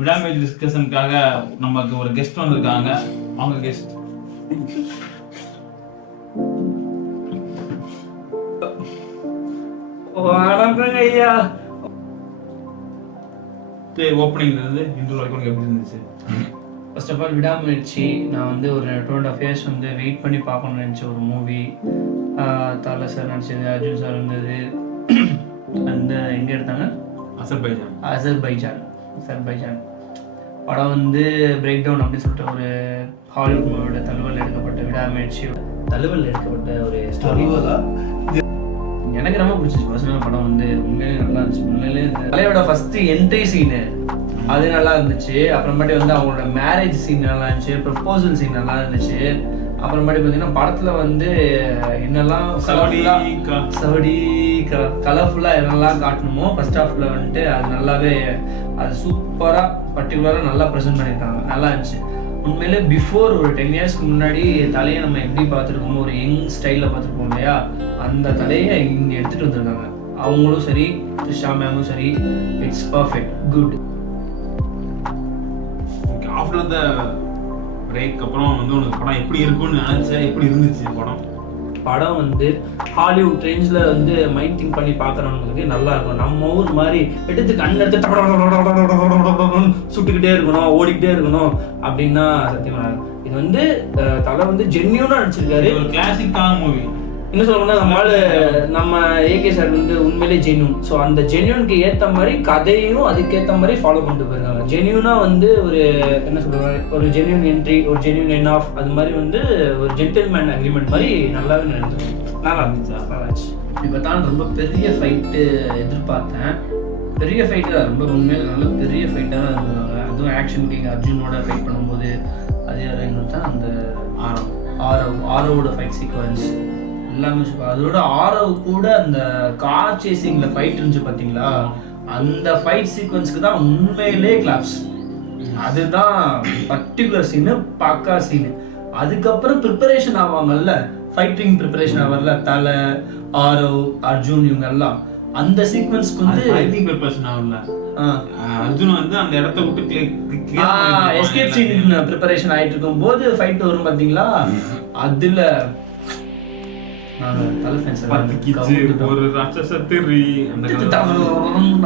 விடாமேஜ் டிஸ்கஷனுக்காக நமக்கு ஒரு கெஸ்ட் வந்திருக்காங்க. அவங்க கெஸ்ட் வணக்கம் ஐயா. ஓப்பனிங்ல இருந்து இன்ட்ரோ வரைக்கும் எப்படி இருந்துச்சு? ஃபர்ஸ்ட் ஆஃப் ஆல் விடாமுயற்சி. நான் வந்து ஒரு 2.5 years வந்து வெயிட் பண்ணி பார்க்கணும்னு நினச்ச ஒரு மூவி. தலை சார் நடிச்சது, அர்ஜுன் சார் இருந்தது. அந்த எங்கே எடுத்தாங்க? அசர்பைஜான் படம் வந்து பிரேக் டவுன் அப்படின்னு சொல்லிட்டு ஒரு ஹாலிவுட் மூவியோட தழுவல் எடுக்கப்பட்ட விடாமுயற்சியோட தழுவல் எடுக்கப்பட்ட ஒரு ஸ்டோரி. எனக்கு ரொம்ப பிடிச்சிச்சு பர்சனல். படம் வந்து உண்மையிலே நல்லா இருந்துச்சு. உண்மையிலே தலையோட ஃபர்ஸ்ட் என்ட்ரி சீனு அது நல்லா இருந்துச்சு. அப்புறமேட்டு வந்து அவங்களோட மேரேஜ் சீன் நல்லா இருந்துச்சு, ப்ரப்போசல் சீன் நல்லா இருந்துச்சு. அப்புறமேட்டு பார்த்தீங்கன்னா படத்தில் வந்து என்னெல்லாம் கலர்ஃபுல்லாக என்னெல்லாம் காட்டணுமோ ஃபர்ஸ்ட் ஹாஃபில் வந்துட்டு அது நல்லாவே அது சூப்பராக பர்டிகுலராக நல்லா ப்ரெசென்ட் பண்ணியிருக்காங்க. நல்லா இருந்துச்சு உண்மையிலே. பிஃபோர் ஒரு 10 yearsக்கு முன்னாடி தலையை நம்ம எப்படி பார்த்துருக்கோமோ ஒரு யங் ஸ்டைலில் பார்த்துருக்கோம் இல்லையா, அந்த தலையை இங்கே எடுத்துகிட்டு வந்திருக்காங்க. அவங்களும் சரி, த்ரிஷா மேமும் சரி, it's perfect, good. After the break அப்புறம் வந்து உனக்கு படம் எப்படி இருக்கும்னு நினச்சேன். எப்படி இருந்துச்சு படம்? படம் வந்து ஹாலிவுட் ரேஞ்சில் வந்து மைண்ட் திங்க் பண்ணி பார்க்குறவங்களுக்கு நல்லா இருக்கும். நம்ம ஊர் மாதிரி எடுத்து கண் எடுத்து சுட்டுக்கிட்டே இருக்கணும், ஓடிக்கிட்டே இருக்கணும் அப்படின்னா சத்தியமாக இது வந்து தலை வந்து ஜென்யூனாக நடிச்சிருக்காரு. ஒரு கிளாசிக்கான மூவி. இன்னும் சொல்லணும்னா நம்ம ஏகே சார் வந்து உண்மையிலே ஜென்யூன். ஸோ அந்த ஜென்யூனுக்கு ஏற்ற மாதிரி கதையும் அதுக்கேற்ற மாதிரி ஃபாலோ பண்ணிட்டு போயிருக்காங்க. ஜென்யூனாக வந்து ஒரு என்ன சொல்லுவாங்க, ஒரு ஜென்யூன் என்ட்ரி, ஒரு ஜென்யூன் என் ஆஃப், அது மாதிரி வந்து ஒரு ஜென்டில்மேன் அக்ரிமெண்ட் மாதிரி நல்லாவே நடந்துச்சு. நல்லா இருந்துச்சா? நல்லா இருந்துச்சு. இப்போ தான் ரொம்ப பெரிய ஃபைட்டு எதிர்பார்த்தேன். பெரிய ஃபைட்டு தான், ரொம்ப உண்மையில நல்ல பெரிய ஃபைட்டாக தான் இருந்தாங்க. அதுவும் ஆக்ஷன் கிங் அர்ஜுனோட ஃபைட் பண்ணும்போது அது யாரும் தான் அந்த ஆரோவோட ஃபைட் சீக்வன்ஸ் எல்லாமே சூப்பர். அதோட ஆரவ் கூட அந்த கார் சேசிங்ல ஃபைட் இருந்துச்சு பார்த்தீங்களா, அந்த ஃபைட் சீக்வன்ஸ்க்கு தான் உண்மையிலே கிளாப்ஸ். அதுதான் பர்டிகுலர் சீனு, பக்கா சீனு. அதுக்கப்புறம் ப்ரிப்பரேஷன் ஆவாங்கல்ல, ஃபைட்டிங் ப்ரிப்பரேஷன் ஆவார்ல தலை, ஆரவ், அர்ஜுன் இவங்க எல்லாம், அந்த சீக்வன்ஸ்க்கு வந்து ஃபைட்டிங் ப்ரிப்பரேஷன் ஆகல. அர்ஜுன் வந்து அந்த இடத்த விட்டு எஸ்கேப் சீன் ப்ரிப்பரேஷன் ஆயிட்டு இருக்கும் போது ஃபைட் வரும் பார்த்தீங்களா, அதுல ஒரு ராட்சச தெறி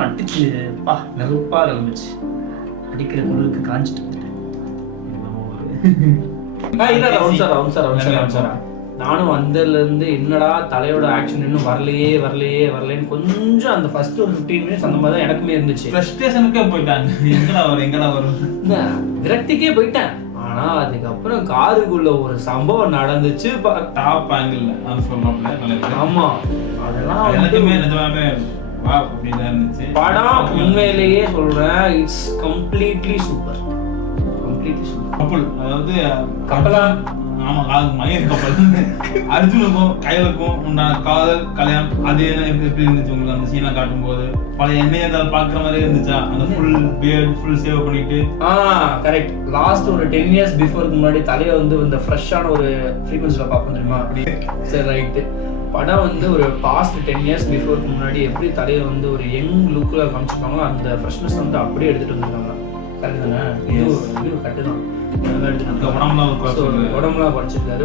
அடிச்சு பா நெருப்பா கிளம்பிச்சு. அடிக்கிற குளிருக்கு காஞ்சிட்டு நானும் வந்ததுல இருந்து என்னடா தலையோட ஆக்ஷன் இன்னும் வரலையேன்னு கொஞ்சம் அந்த ஃபர்ஸ்ட் ஒரு 15 minutes அந்த மாதிரி தான் எனக்குமே இருந்துச்சு. ஃப்ரஸ்ட்ரேஷனுக்கே போயிட்டாங்க, எங்கடா வரும் விரக்திக்கே போயிட்டேன். ஆனா அதுக்கப்புறம் காருக்குள்ள ஒரு சம்பவம் நடந்துச்சு. டாப் ஆங்கிள் நான் சொன்னாப்ல. ஆமா, அதெல்லாம் நிஜமாவே வா அப்படிதான் இருந்துச்சு படம். உண்மையிலேயே சொல்றேன், இட்ஸ் கம்ப்ளீட்லி சூப்பர். கப்பல், அதாவது கப்பலா? ஆமா, மயிர் கப்பல். அர்ஜுனுக்கும் கைலுக்கும் உண்டான காதல் கல்யாணம் அது எப்படி இருந்துச்சு உங்களுக்கு? அந்த சீனை காட்டும் போது பழைய எண்ணெய் ஏதாவது பாக்குற மாதிரி இருந்துச்சா? அந்த ஃபுல் பியர்ட் ஃபுல் சேவ் பண்ணிட்டு. கரெக்ட். லாஸ்ட் ஒரு 10 years பிஃபோருக்கு முன்னாடி தலையை வந்து இந்த ஃப்ரெஷ்ஷான ஒரு ஃப்ரீக்வன்சில பார்ப்போம் தெரியுமா? அப்படி சரி, ரைட்டு. படம் வந்து ஒரு பாஸ்ட் 10 years பிஃபோருக்கு முன்னாடி எப்படி தலையை வந்து ஒரு யங் லுக்கில் காமிச்சிருப்பாங்களோ அந்த ஃப்ரெஷ்னஸ் வந்து அப்படியே எடுத்துட்டு வந்துருக்காங்க. கரெக்ட் தானே? இது கட்டு தான். உடம்புலாம் படிச்சிருக்காரு.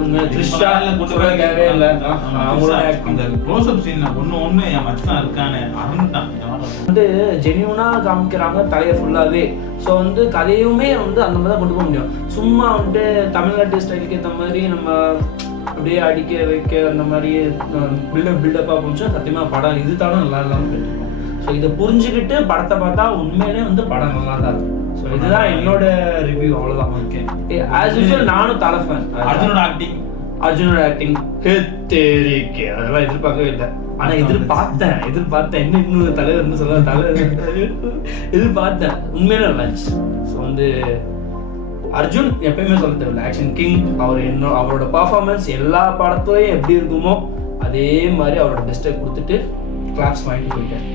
வந்து ஜென்யூனா காமிக்கிறாங்க தலையை ஃபுல்லாவே. ஸோ வந்து கதையுமே வந்து அந்த மாதிரி தான் கொண்டு போக முடியும். சும்மா வந்து தமிழ்நாட்டு ஸ்டைலுக்கு ஏற்ற மாதிரி நம்ம அப்படியே அடிக்க வைக்க அந்த மாதிரி பில்டப்பாக போச்சா சத்தியமாக படம் இது தானே நல்லா இல்லாமல் கேட்டுருக்கோம். ஸோ இதை புரிஞ்சுக்கிட்டு படத்தை பார்த்தா உண்மையிலே வந்து படம் நல்லா தான் இருக்கும். ஸோ இதுதான் என்னோட ரிவ்யூ, அவ்வளோதான். ஓகே, ஆஸ் யூஸ்வல் நானும் தலை ஃபேன். அர்ஜுனோட ஆக்டிங் அதெல்லாம் எதிர்பார்க்கவே இல்லை. ஆனா எதிர்பார்த்தேன் இன்னும் தலைவர் சொல்ல எதிர்பார்த்தேன். உண்மையிலே நல்லாச்சு. ஸோ வந்து அர்ஜுன் எப்பயுமே சொல்ல தேவையில்லை, ஆக்ஷன் கிங். அவரோட பர்ஃபார்மன்ஸ் எல்லா படத்துலையும் எப்படி இருக்குமோ அதே மாதிரி அவரோட பெஸ்ட்டை கொடுத்துட்டு கிளாப்ஸ் வாங்கிட்டு போயிட்டார்.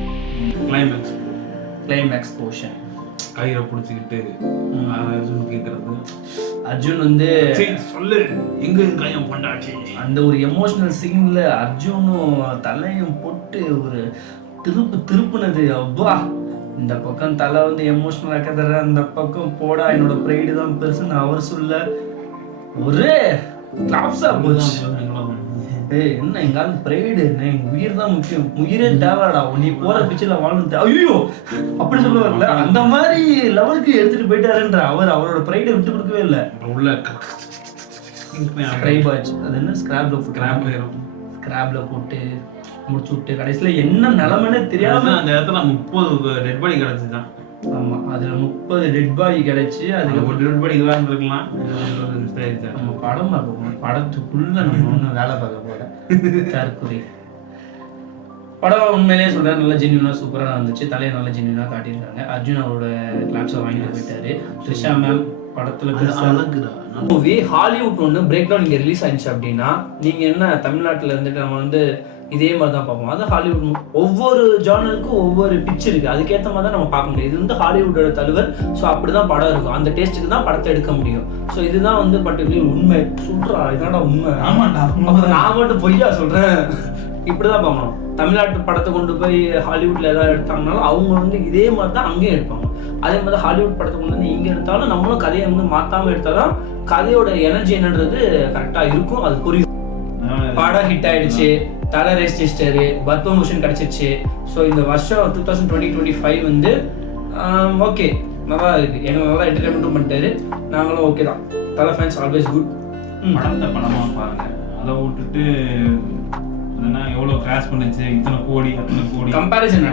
கிளைமேக்ஸ் போர்ஷன் கயிறை பிடிச்சிக்கிட்டு கேட்கறது, அர்ஜுன் வந்து சொல்லு எங்க கையம் பண்ணாச்சு அந்த ஒரு எமோஷனல் சீன்ல அர்ஜுனும் தலையும் போட்டு ஒரு திருப்புனது அப்பா இந்த பக்கம் தலை வந்து எமோஷனல் ஆக்கதற, அந்த பக்கம் போடா என்னோட ப்ரைடு தான் பெருசுன்னு அவர் சொல்ல ஒரே கிளாப்ஸா போச்சு. ஏய் என்ன எங்காலும் ப்ரைடு எங்க உயிர் தான் முக்கியம், உயிரே தேவைடா, நீ போற பிச்சில வாழணும். ஐயோ அப்படி சொல்ல வரல, அந்த மாதிரி லெவலுக்கு எடுத்துட்டு போயிட்டாருன்ற அவர் அவரோட ப்ரைடை விட்டு கொடுக்கவே இல்லை. உள்ள ஸ்கிரைப் ஆச்சு, அது என்ன ஸ்கிராப்ல போட்டு முடிச்சு விட்டு கடைசியில் என்ன நிலைமைன்னு தெரியாம அந்த இடத்துல 30 டெட் பாடி கிடைச்சுதான். ஆமா அதுல 30 டெட் பாடி கிடைச்சு, அதுக்கு ஒரு டெட் பாடி இதெல்லாம் இருக்கலாம். நம்ம படம் பார்க்க படத்துக்குள்ள நம்ம ஒன்றும் வேலை பார்க்க போல தற்கொலை படம் உண்மையிலேயே சொல்றேன், நல்லா ஜென்யூனா சூப்பராக இருந்துச்சு. தலையை நல்லா ஜென்யூனா காட்டியிருக்காங்க. அர்ஜுன் அவரோட கிளாப்ஸை வாங்கிட்டு போயிட்டாரு. த்ரிஷா மேம் படத்துல மூவி ஹாலிவுட் ஒன்று பிரேக் டவுன் இங்கே ரிலீஸ் ஆயிடுச்சு அப்படின்னா நீங்க என்ன தமிழ்நாட்டில் இருந்துட்டு நம்ம வந்து இதே மாதிரி தான் பார்ப்போம். அது ஹாலிவுட் ஒவ்வொரு ஜானருக்கும் ஒவ்வொரு பிச் இருக்கு, அதுக்கேற்ற மாதிரி தான் நம்ம பார்க்க முடியும். இது வந்து ஹாலிவுட்டோட தலைவர், ஸோ அப்படிதான் படம் இருக்கும், அந்த டேஸ்ட்டுக்கு தான் படத்தை எடுக்க முடியும். ஸோ இதுதான் வந்து பர்டிகுலர் உண்மை. சொல்றா இதோட உண்மை. ஆமாண்டா, நான் மட்டும் பொய்யா சொல்றேன். இப்படிதான் பார்க்கணும். தமிழ்நாட்டு படத்தை கொண்டு போய் ஹாலிவுட்ல ஏதாவது எடுத்தாங்கனாலும் அவங்க வந்து இதே மாதிரி தான் அங்கேயும் எடுப்பாங்க. அதே மாதிரி ஹாலிவுட் படத்தை கொண்டு வந்து இங்கே எடுத்தாலும் நம்மளும் கதையை வந்து மாத்தாம எடுத்தாதான் கதையோட எனர்ஜி என்னன்றது கரெக்டா இருக்கும். அது புரியும். படம் ஹிட் ஆயிடுச்சு, தலை ரெஜிஸ்டரு, பத்மபூஷன் கிடைச்சிருச்சு. ஸோ இந்த வருஷம் 2020-25 வந்து ஓகே நல்லா இருக்கு. எங்களை நல்லா என்டர்டைன்மெண்ட்டும் பண்ணிட்டாரு, நாங்களும் ஓகே தான். தலை ஃபேன்ஸ் ஆல்வேஸ் குட். படத்தை படமா பாருங்க, அதை விட்டுட்டு எவ்வளவு கிராஷ் பண்ணுச்சு, இத்தனை கோடி அத்தனை கோடி கம்பேரிசன்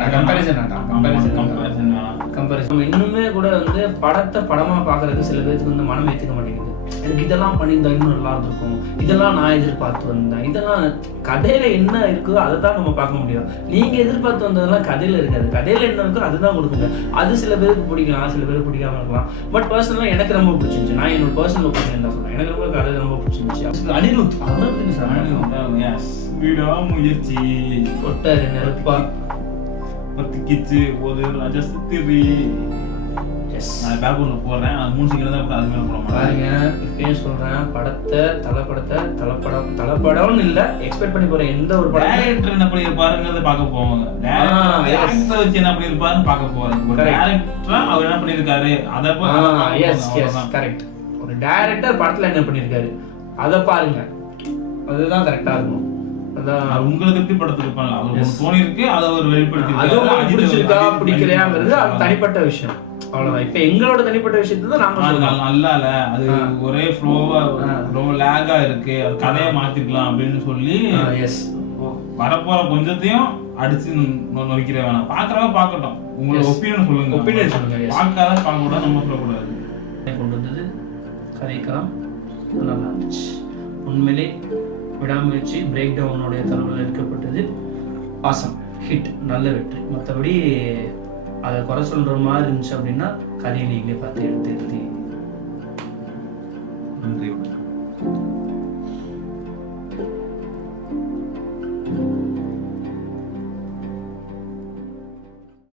இன்னுமே கூட வந்து படத்தை படமா பாக்குறதுக்கு சில பேருக்கு வந்து மனம் ஏத்துக்க மாட்டேங்குது. எனக்கு இதெல்லாம் பண்ணியிருந்தா இன்னும் நல்லா இருந்திருக்கும், இதெல்லாம் நான் எதிர்பார்த்து வந்தேன், இதெல்லாம் கதையில என்ன இருக்குதோ அதை தான் நம்ம பார்க்க முடியும். நீங்க எதிர்பார்த்து வந்ததெல்லாம் கதையில இருக்காது, கதையில என்ன இருக்கோ அதுதான் கொடுக்குங்க. அது சில பேருக்கு பிடிக்கலாம், சில பேருக்கு பிடிக்காம இருக்கலாம். பட் பர்சனலா எனக்கு ரொம்ப பிடிச்சிருந்துச்சு. நான் என்னோட பர்சனல் ஒப்பீனியன் தான் சொல்றேன், எனக்கு ரொம்ப கதை ரொம்ப பிடிச்சிருந்துச்சு. அனிருத் விடாமுயற்சி தொட்டாரு நெருப்பா பத்திக்கிச்சு ஒரு ராஜா சுத்திரி. நான் பேக்ரவுண்ட்ல போடுறேன், அது 3 செகண்ட் தான் அது மேல போட பாருங்க. இப்பயும் சொல்றேன், படத்தை தலைப்படம்னு இல்ல எக்ஸ்பெக்ட் பண்ணி போறேன். எந்த ஒரு படம் டைரக்டர் என்ன பண்ணிருப்பாருங்கிறத பார்க்க போவாங்க. டைரக்டர் வச்சு என்ன பண்ணிருப்பாருன்னு பார்க்க போவாங்க. டைரக்டரா அவர் என்ன பண்ணிருக்காரு அத கரெக்ட். ஒரு டைரக்டர் படத்துல என்ன பண்ணிருக்காரு அதை பாருங்க, அதுதான் கரெக்டா இருக்கும். அதான் உங்களுக்கு எப்படி படத்திருப்பாங்க, அவர் தோணி இருக்கு, அதை அவர் வெளிப்படுத்தி அதுவும் பிடிச்சிருக்கா பிடிக்கலையாங்கிறது அது தனிப்பட்ட விஷயம். அவ்வளவுதான். இப்ப எங்களோட தனிப்பட்ட விஷயத்தை தான் நாங்க நல்லா இல்ல, அது ஒரே ஃப்ளோவா ரொம்ப லேகா இருக்கு, அது கதையை மாத்திக்கலாம் அப்படின்னு சொல்லி வரப்போற கொஞ்சத்தையும் அடிச்சு நொறுக்கிற வேணாம். பாக்குறவங்க பாக்கட்டும், உங்களோட ஒப்பீனியன் சொல்லுங்க. பார்க்காத பார்க்க கூடாது, நம்ம சொல்லக்கூடாது. கொண்டு வந்தது கதைக்கலாம் நல்லா இருந்துச்சு. உண்மையிலே விடாமுயற்சி பிரேக் டவுனுடைய தலைவரில் இருக்கப்பட்டது. ஆசம் ஹிட், நல்ல வெற்றி. மற்றபடி அதை குறை சொல்ற மாதிரி இருந்துச்சு அப்படின்னா கதையை நீங்களே பார்த்து எடுத்து நன்றி.